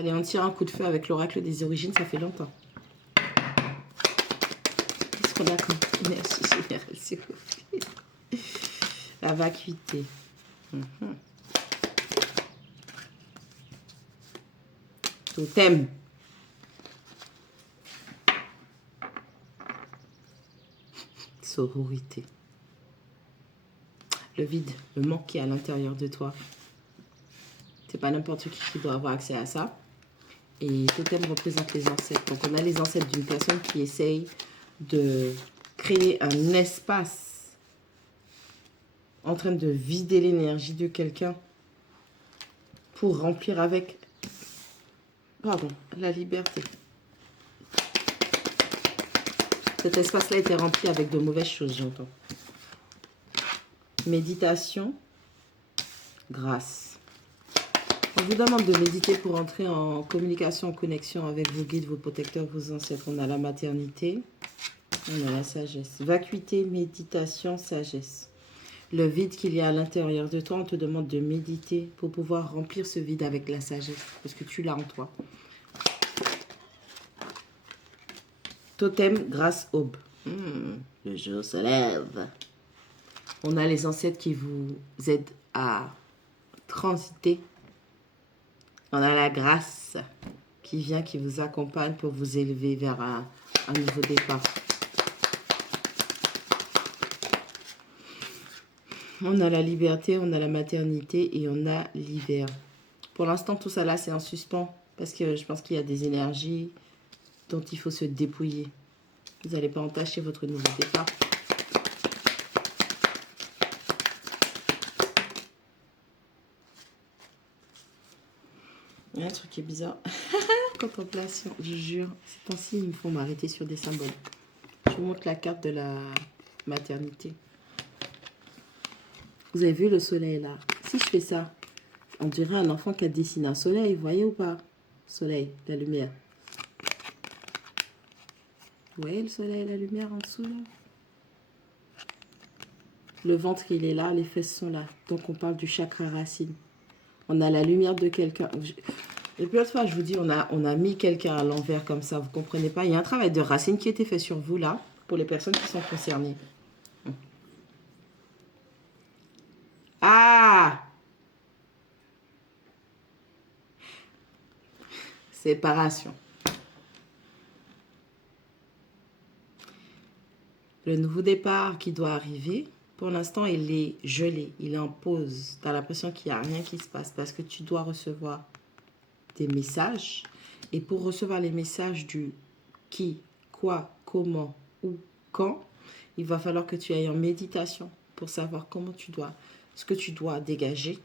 Allez, on tire un coup de feu avec l'oracle des origines, ça fait longtemps. Qu'est-ce qu'on a comme énergie générale, s'il vous plaît? La vacuité. Totem. Sororité. Le vide, le manque qui est à l'intérieur de toi. C'est pas n'importe qui doit avoir accès à ça. Et totem représente les ancêtres. Donc on a les ancêtres d'une personne qui essaye de créer un espace en train de vider l'énergie de quelqu'un pour remplir avec, pardon, la liberté. Cet espace-là a été rempli avec de mauvaises choses, j'entends. Méditation, grâce. On vous demande de méditer pour entrer en communication, en connexion avec vos guides, vos protecteurs, vos ancêtres. On a la maternité, on a la sagesse. Vacuité, méditation, sagesse. Le vide qu'il y a à l'intérieur de toi, on te demande de méditer pour pouvoir remplir ce vide avec la sagesse, parce que tu l'as en toi. Totem, grâce, aube. Le jour se lève. On a les ancêtres qui vous aident à transiter. On a la grâce qui vient, qui vous accompagne pour vous élever vers un nouveau départ. On a la liberté, on a la maternité et on a l'hiver. Pour l'instant, tout ça là, c'est en suspens parce que je pense qu'il y a des énergies dont il faut se dépouiller. Vous n'allez pas entacher votre nouveau départ. Il y a un truc qui est bizarre. Contemplation, je jure. Ces temps-ci, ils me font m'arrêter sur des symboles. Je vous montre la carte de la maternité. Vous avez vu le soleil là? Si je fais ça, on dirait un enfant qui a dessiné un soleil. Vous voyez ou pas? Soleil, la lumière. Vous voyez le soleil, la lumière en dessous là? Le ventre, il est là, les fesses sont là. Donc, on parle du chakra racine. On a la lumière de quelqu'un. Et puis, l'autre fois, je vous dis, on a mis quelqu'un à l'envers comme ça. Vous ne comprenez pas? Il y a un travail de racine qui a été fait sur vous, là, pour les personnes qui sont concernées. Ah! Séparation. Le nouveau départ qui doit arriver, pour l'instant, il est gelé. Il est en pause. Tu as l'impression qu'il n'y a rien qui se passe parce que tu dois recevoir des messages. Et pour recevoir les messages du qui, quoi, comment, où, quand, il va falloir que tu ailles en méditation pour savoir comment tu dois, ce que tu dois dégager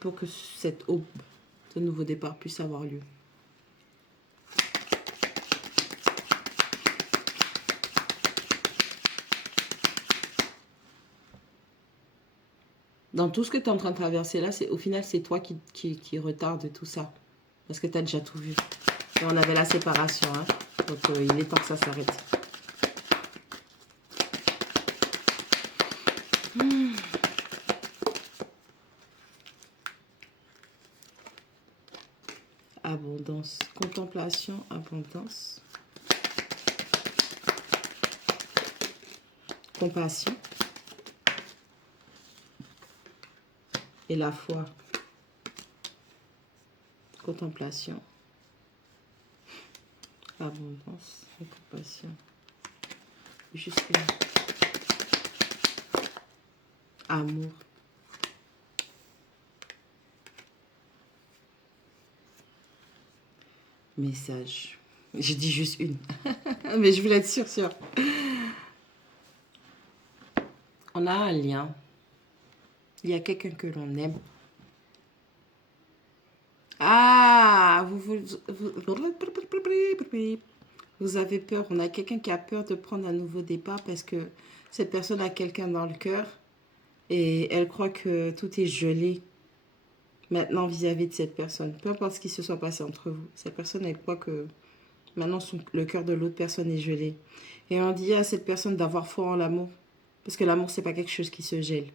pour que cette aube de nouveau départ puisse avoir lieu. Dans tout ce que tu es en train de traverser là, au final, c'est toi qui retarde tout ça. Parce que tu as déjà tout vu. Et on avait la séparation. Hein? Donc, il est temps que ça s'arrête. Abondance. Contemplation, abondance. Compassion. Et la foi. Contemplation. Abondance et compassion. Juste là. Amour. Message. J'ai dit juste une. Mais je voulais être sûre. On a un lien. Il y a quelqu'un que l'on aime. Ah, vous avez peur. On a quelqu'un qui a peur de prendre un nouveau départ parce que cette personne a quelqu'un dans le cœur et elle croit que tout est gelé maintenant vis-à-vis de cette personne. Peu importe ce qui se soit passé entre vous. Cette personne, elle croit que maintenant le cœur de l'autre personne est gelé. Et on dit à cette personne d'avoir foi en l'amour. Parce que l'amour, c'est pas quelque chose qui se gèle.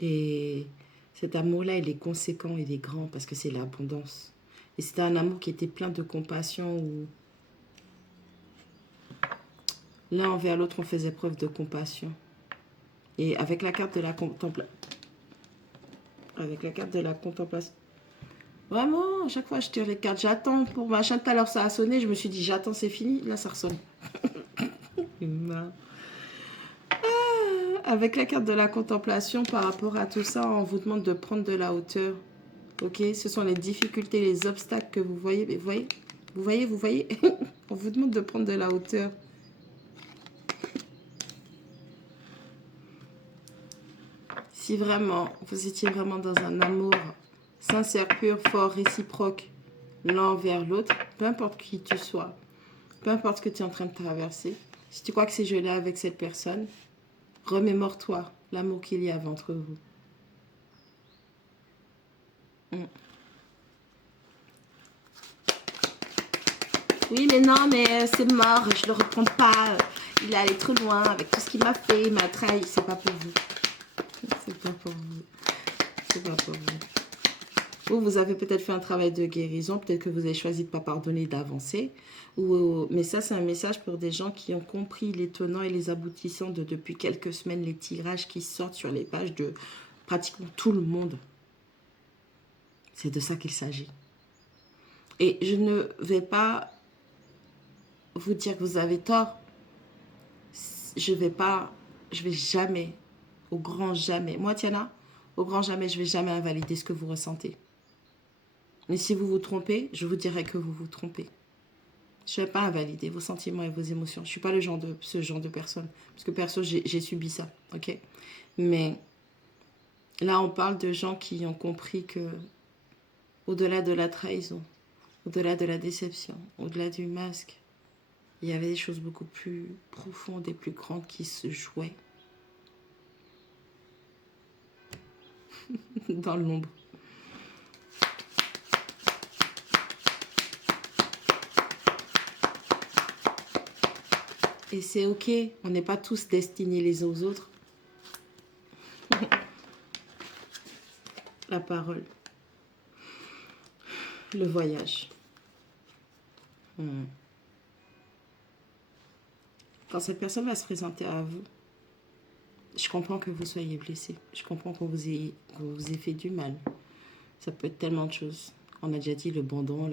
Et cet amour-là, il est conséquent, il est grand parce que c'est l'abondance. Et c'était un amour qui était plein de compassion où l'un envers l'autre, on faisait preuve de compassion. Et avec la carte de la contemplation, vraiment, à chaque fois, je tire les cartes. J'attends pour machin. Tout à l'heure, ça a sonné. Je me suis dit, j'attends, c'est fini. Là, ça ressonne. Avec la carte de la contemplation, par rapport à tout ça, on vous demande de prendre de la hauteur. Ok, ce sont les difficultés, les obstacles que vous voyez. Mais vous voyez On vous demande de prendre de la hauteur. Si vraiment, vous étiez vraiment dans un amour sincère, pur, fort, réciproque, l'un envers l'autre, peu importe qui tu sois, peu importe ce que tu es en train de traverser, si tu crois que c'est gelé avec cette personne, remémore-toi l'amour qu'il y avait entre vous. Oui, mais non, mais c'est mort, je le reprends pas. Il est allé trop loin avec tout ce qu'il m'a fait, il m'a trahi. C'est pas pour vous. C'est pas pour vous. C'est pas pour vous. Ou vous avez peut-être fait un travail de guérison, peut-être que vous avez choisi de ne pas pardonner, d'avancer. Mais ça, c'est un message pour des gens qui ont compris les tenants et les aboutissants de depuis quelques semaines, les tirages qui sortent sur les pages de pratiquement tout le monde. C'est de ça qu'il s'agit. Et je ne vais pas vous dire que vous avez tort. Je vais jamais, au grand jamais. Moi, Tiana, au grand jamais, je vais jamais invalider ce que vous ressentez. Mais si vous vous trompez, je vous dirai que vous vous trompez. Je ne vais pas invalider vos sentiments et vos émotions. Je ne suis pas ce genre de personne. Parce que perso, j'ai subi ça. Ok. Mais là, on parle de gens qui ont compris que au-delà de la trahison, au-delà de la déception, au-delà du masque, il y avait des choses beaucoup plus profondes et plus grandes qui se jouaient dans l'ombre. Et c'est ok, on n'est pas tous destinés les uns aux autres. La parole. Le voyage. Quand cette personne va se présenter à vous, je comprends que vous soyez blessé. Je comprends qu'on vous ait fait du mal. Ça peut être tellement de choses. On a déjà dit l'abandon,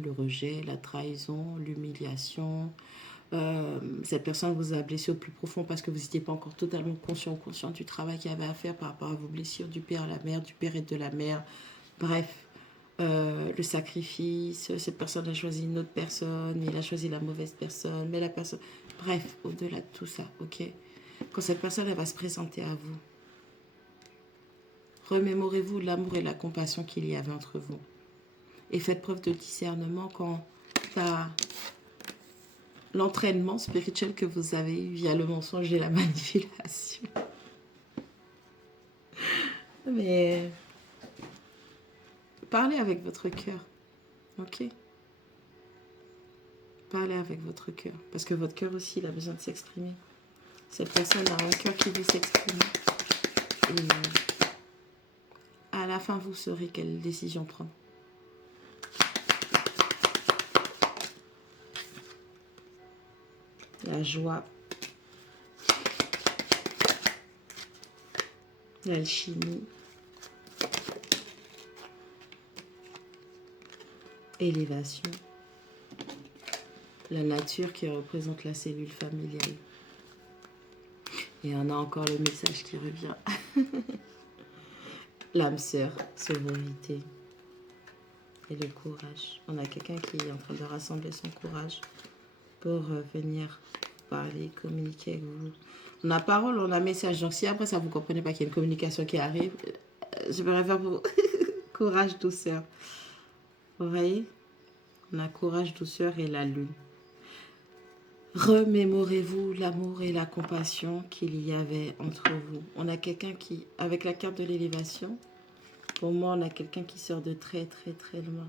le rejet, la trahison, l'humiliation. Cette personne vous a blessé au plus profond parce que vous n'étiez pas encore totalement conscient ou conscient du travail qu'il y avait à faire par rapport à vos blessures, du père à la mère, du père et de la mère. Bref, le sacrifice, cette personne a choisi une autre personne, il a choisi la mauvaise personne, mais la personne... Bref, au-delà de tout ça, ok? Quand cette personne, elle va se présenter à vous, remémorez-vous l'amour et la compassion qu'il y avait entre vous. Et faites preuve de discernement quand l'entraînement spirituel que vous avez eu via le mensonge et la manipulation. Mais parlez avec votre cœur, ok? Parlez avec votre cœur, parce que votre cœur aussi, il a besoin de s'exprimer. Cette personne a un cœur qui veut s'exprimer. Et à la fin, vous saurez quelle décision prendre. La joie, l'alchimie, élévation, la nature qui représente la cellule familiale. Et on a encore le message qui revient. L'âme sœur, sororité et le courage. On a quelqu'un qui est en train de rassembler son courage pour venir parler, communiquer avec vous. On a parole, on a message. Donc si après ça vous ne comprenez pas qu'il y a une communication qui arrive, je préfère pour vous. Courage, douceur. Vous voyez? On a courage, douceur et la lune. Remémorez-vous l'amour et la compassion qu'il y avait entre vous. On a quelqu'un qui, avec la carte de l'élévation, pour moi, on a quelqu'un qui sort de très, très, très loin.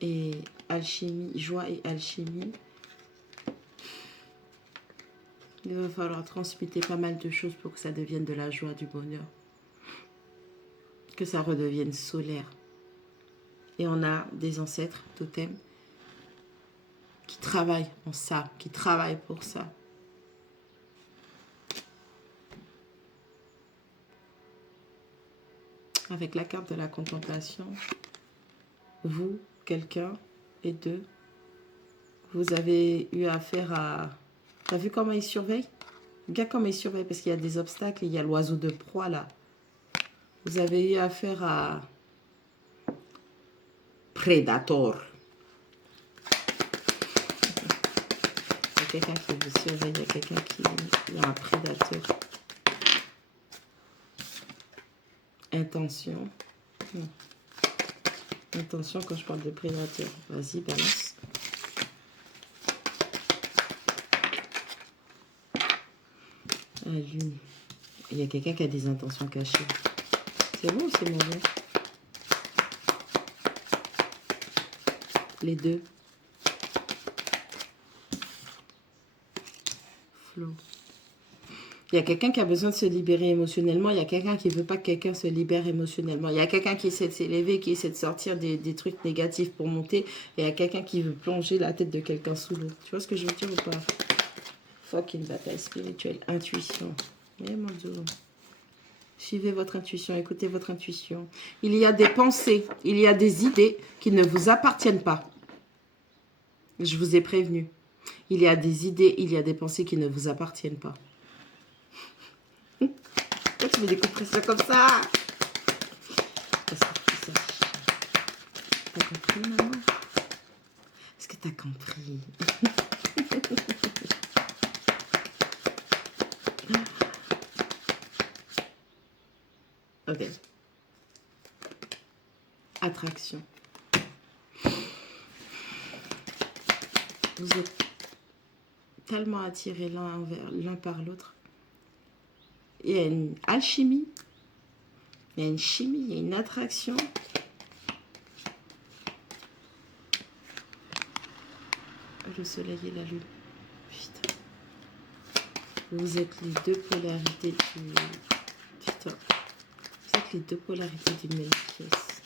Et alchimie, joie et alchimie. Il va falloir transmuter pas mal de choses pour que ça devienne de la joie, du bonheur. Que ça redevienne solaire. Et on a des ancêtres, totems, qui travaillent en ça, qui travaillent pour ça. Avec la carte de la contemplation, vous, quelqu'un et deux, vous avez eu affaire à... T'as vu comment il surveille? Regarde comment il surveille parce qu'il y a des obstacles, il y a l'oiseau de proie là. Vous avez eu affaire à... Prédateur. Il y a quelqu'un qui vous surveille, il y a quelqu'un qui... Il y a un prédateur. Intention. Intention quand je parle de prédateur. Vas-y, balance. La lune. Il y a quelqu'un qui a des intentions cachées. C'est bon ou c'est mauvais? Les deux. Flow. Il y a quelqu'un qui a besoin de se libérer émotionnellement. Il y a quelqu'un qui ne veut pas que quelqu'un se libère émotionnellement. Il y a quelqu'un qui essaie de s'élever, qui essaie de sortir des trucs négatifs pour monter. Et il y a quelqu'un qui veut plonger la tête de quelqu'un sous l'eau. Tu vois ce que je veux dire ou pas? Fucking bataille spirituelle. Intuition. Eh mon Dieu. Suivez votre intuition, écoutez votre intuition. Il y a des pensées, il y a des idées qui ne vous appartiennent pas. Je vous ai prévenu. Il y a des idées, il y a des pensées qui ne vous appartiennent pas. Pourquoi tu me découvres ça comme ça? Parce que tu saches. T'as compris, maman? Est-ce que t'as compris? Ok. Attraction. Vous êtes tellement attirés l'un par l'autre. Il y a une alchimie. Il y a une chimie, il y a une attraction. Le soleil et la lune. Putain. Vous êtes les deux polarités du... Putain. Vous êtes les deux polarités d'une même pièce.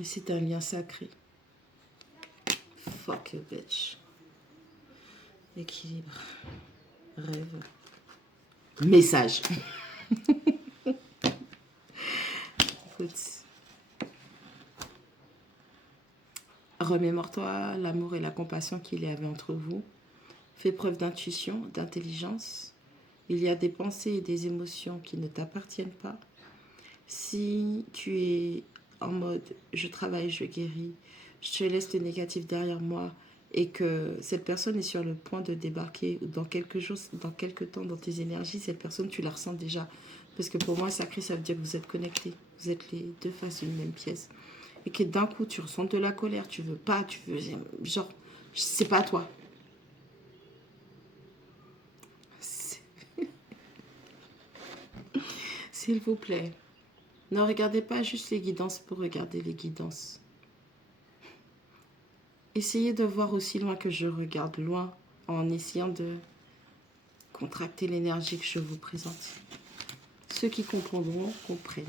Et c'est un lien sacré. Fuck you, bitch. Équilibre. Rêve. Message. Écoute. Remémore-toi l'amour et la compassion qu'il y avait entre vous. Fais preuve d'intuition, d'intelligence. Il y a des pensées et des émotions qui ne t'appartiennent pas. Si tu es en mode « je travaille, je guéris, je laisse le négatif derrière moi » et que cette personne est sur le point de débarquer dans quelques jours, dans quelques temps dans tes énergies, cette personne, tu la ressens déjà. Parce que pour moi, sacré, ça veut dire que vous êtes connectés. Vous êtes les deux faces d'une même pièce. Et que d'un coup, tu ressens de la colère, tu veux pas, tu veux... Genre, c'est pas toi. S'il vous plaît, ne regardez pas juste les guidances pour regarder les guidances. Essayez de voir aussi loin que je regarde, loin, en essayant de contracter l'énergie que je vous présente. Ceux qui comprendront, comprennent.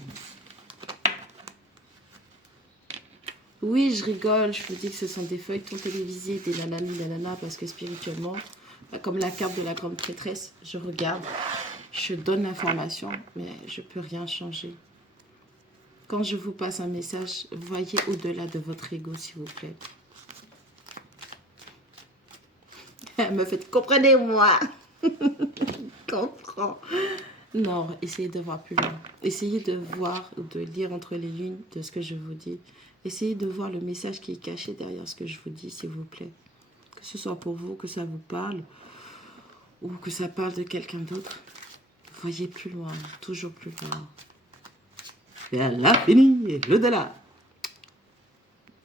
Oui, je rigole, je vous dis que ce sont des feuilletons télévisés, des nanani, nanana, parce que spirituellement, comme la carte de la grande prêtresse, je regarde, je donne l'information, mais je ne peux rien changer. Quand je vous passe un message, voyez au-delà de votre ego, s'il vous plaît. Elle me fait, comprenez-moi. Comprends. Non, essayez de voir plus loin. Essayez de voir, de lire entre les lignes de ce que je vous dis. Essayez de voir le message qui est caché derrière ce que je vous dis, s'il vous plaît. Que ce soit pour vous, que ça vous parle, ou que ça parle de quelqu'un d'autre. Voyez plus loin, toujours plus loin. Vers l'infini et l'au-delà.